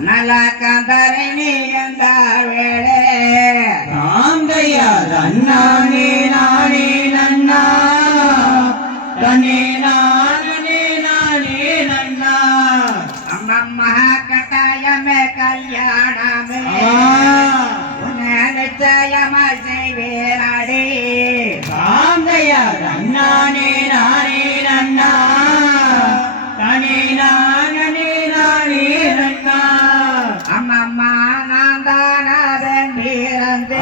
ನಲಕಂದರಿನಿ ಎಂದ ವೇಳೆ ರಾಮಯ್ಯ ನನ್ನಾನೇ ನಾನೇ ನನ್ನ ತನೇ ನಾನೇ ನಾನೇ ನನ್ನ ಅಮ್ಮಮ್ಮ ಕಟಾಯ ಮೇ ಕಲ್ಯಾಣ ಮೇ ನಿಶ್ಚಯ ಮೈವೇ ನಾಡಿ ರಾಮಯ್ಯ ನನ್ನಾನೇ ನಾನೇ ನನ್ನ ತನೇ ನಾನೇ ನಾನೇ ನನ್ನ ಅಮ್ಮಮ್ಮ ನಾಂದಾನ ಬೆಂಬೀರಂತೆ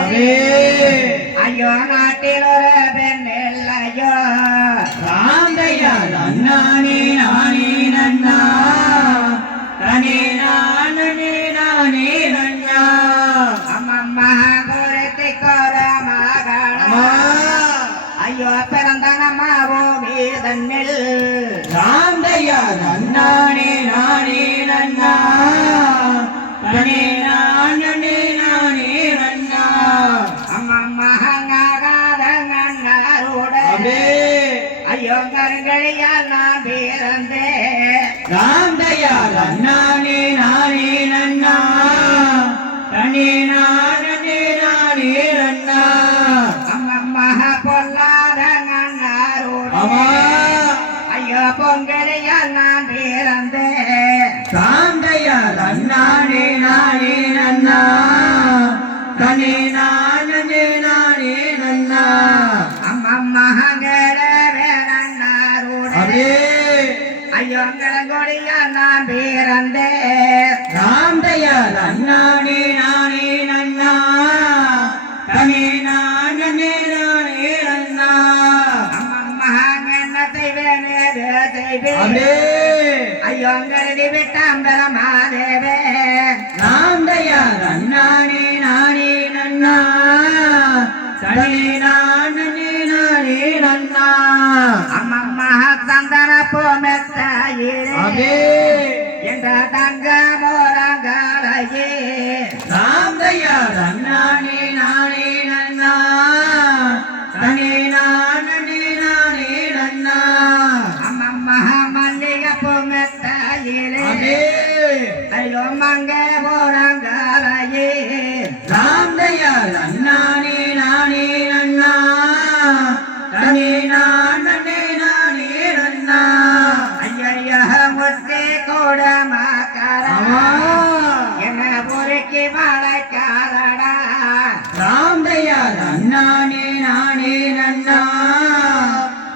ಅಯ್ಯೋ ನಾಟಿಲೊರ ಬೆನ್ನೆಲ್ಲಯ್ಯೋ ರಾಮಯ್ಯ ನನ್ನಾನೇ ನಾನೇ ನನ್ನ ತನೇ ನಾನೇ ನಾನೇ ನನ್ನ ಅಮ್ಮಮ್ಮ ಗುರುತಿ ಕೊರ ಮಗಳ ಅಯ್ಯೋ பிறந்தனಮ್ಮ ಭೂಮಿ தன்னில் ರಾಮಯ್ಯ ನನ್ನಾನೇ ನಾನೇ ನನ್ನ ತನೇ ನಾನೇ ನಾನೇ ನನ್ನ ಅಮ್ಮಮ್ಮ ಹಂಗಾಗಾದ ನನ್ನರುಡ ಅಯ್ಯೋ கருங்கழியால் நான் பிறந்தே ರಾಮಯ್ಯ ನನ್ನಾನೇ ನಾನೇ ನನ್ನ ತನೇ ನಾನೇ ನಾನೇ ನನ್ನ ಅಮ್ಮಮ್ಮ பொல்லாத நன்னருட ஐயோ பொங்கலியால் நான் பிறந்தே ರಾಮಯ್ಯ ನನ್ನಾನೇ ನಾನೇ ನನ್ನ ತನೇ ನಾನೇ ನಾನೇ ನನ್ನ ಅಮ್ಮಮ್ಮ ಗೆಳವೆ ನನ್ನರುಡ ஐயோ ಗಳಗೊಳಿಯಾல் நான் பிறந்தே ರಾಮಯ್ಯ ನನ್ನಾನೇ ನಾನೇ ನನ್ನ ತನೇ ನಾನೇ ನಾನೇ ನನ್ನ அம்மಮ್ಮ என்ன செய்வேனே செய்வேன் ஐயோ ಗಳದಿ ಬಿಟ್ಟಂಬರ ಮಾದೇವೆ ರಾಮಯ್ಯ ನನ್ನಾನೇ ನಾನೇ ನನ್ನ ತನೇ ನಾನೇ ನಾನೇ ನನ್ನ அம்மಮ್ಮ சந்தன போமெத்தாயிரே என்ற தங்க மோரங்களையே ರಾಮಯ್ಯ ನನ್ನಾನೇ ನಾನೇ ನನ್ನ ತನೇ ನಾನೇ ನಾನೇ ನನ್ನ அம்மಮ್ಮ மல்லிகை போமெத்தாயிரே ஐயோ மங்க மோரங்களையே ರಾಮಯ್ಯ ನನ್ನಾನೇ ನಾನೇ ನನ್ನ ತನೇ ನಾನೇ ನಾನೇ ನನ್ನ ஐயய்ய முத்தே கோட மாக்கார என்ன பொறுக்கி மழைக்காரடா ರಾಮಯ್ಯ ನನ್ನಾನೇ ನಾನೇ ನನ್ನ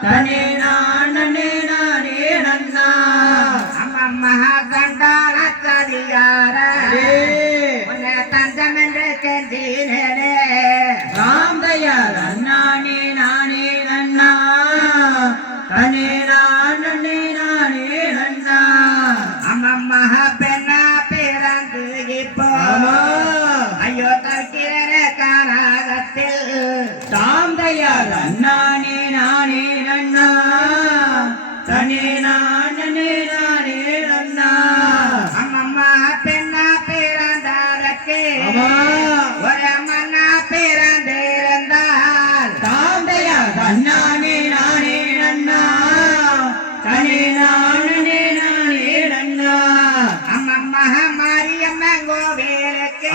ತನೇ ನಾನೇ ನಾನೇ ನನ್ನ அம்மಮ್ಮ கண்டாள சதியார உன்னை தஞ்சமென்று கெந்தீனே ರಾಮಯ್ಯ ನನ್ನಾನೇ ನಾನೇ ನನ್ನ ತನೇ ನಾನೇ ನಾನೇ ನನ್ನ அம்மಮ್ಮ பெண்ண பிறந்து இப்போ ஐயோ தற்கிற காராகத்தில் ರಾಮಯ್ಯ ನನ್ನಾನೇ ನಾನೇ ನನ್ನ ತನೇ ನಾನೇ ನಾನೇ ನನ್ನ அம்மಮ್ಮ பெண்ண பிறந்ததற்கு ஒரு மன்ன பிறந்திருந்தால் ರಾಮಯ್ಯ ನನ್ನಾನೇ ನಾನೇ ನನ್ನ ತನೇ ನಾನೇ ನಾನೇ ನನ್ನ அம்மಮ್ಮ மாரியம்ம கோவிலுக்கு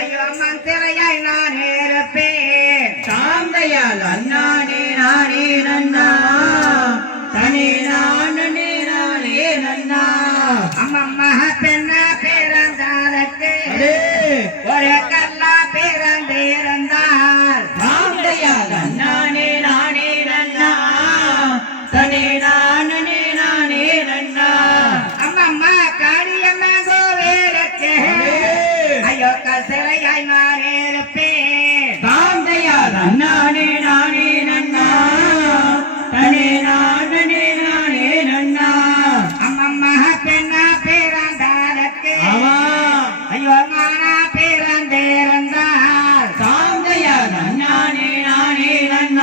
ஐயோ மந்திரையாய் நான் இருப்பேன் ರಾಮಯ್ಯ ನನ್ನಾನೇ ನಾನೇ ನನ್ನ ತನೇ ನಾನೇ ನಾನೇ ನನ್ನ அம்மಮ್ಮ பெண்ண பிறந்ததற்கு ஒரு கல்லா பிறந்திருந்தால் ರಾಮಯ್ಯ ನನ್ನಾನೇ ನಾನೇ ನನ್ನ ತನೇ ನಾನೇ ನಾನೇ ನನ್ನ அம்மಮ್ಮ காளியம்ம கோவிலுக்கு ஐயோ கல்சிறையாய் நான் இருப்பேன் ರಾಮಯ್ಯ ನನ್ನಾನೇ ನಾನೇ ನನ್ನ ತನೇ ನಾನೇ ನಾನೇ ನನ್ನ அம்மಮ್ಮ பெண்ண பிறந்ததற்கு ஐயோ நானா பிறந்திருந்தால் ರಾಮಯ್ಯ ನನ್ನಾನೇ ನಾನೇ ನನ್ನ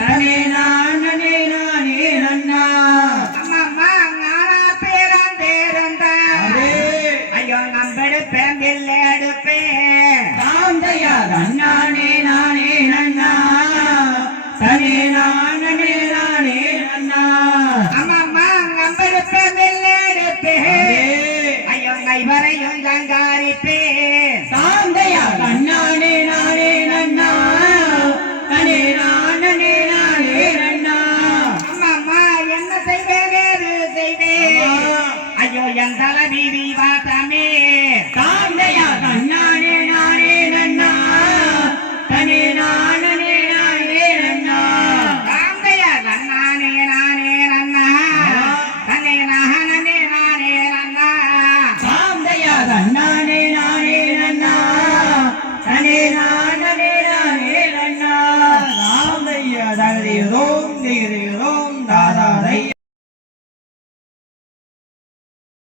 ತನೇ ನಾನೇ ನಾನೇ ನನ್ನ அம்மಮ್ಮ நானா பிறந்திருந்தால் ஐயோ நம்பெடுப்பேன் எடுப்பேன் ರಾಮಯ್ಯ ನನ್ನಾನೇ ನಾನೇ ನನ್ನ ತನೇ ನಾನೇ ನಾನೇ ನನ್ನ அம்மம்மா நம்பெடுப்பேன் எடுப்பேன் எங்கங்காரிப்பேன் தாந்தையா நன்னானே நானே நன்னா தனே நானே நானே நன்னா அம்மா என்ன செய்வேன் ஏது செய்வேன் ஐயோ என் தலை வீதி வாத்தமே தாந்தையா நன்னா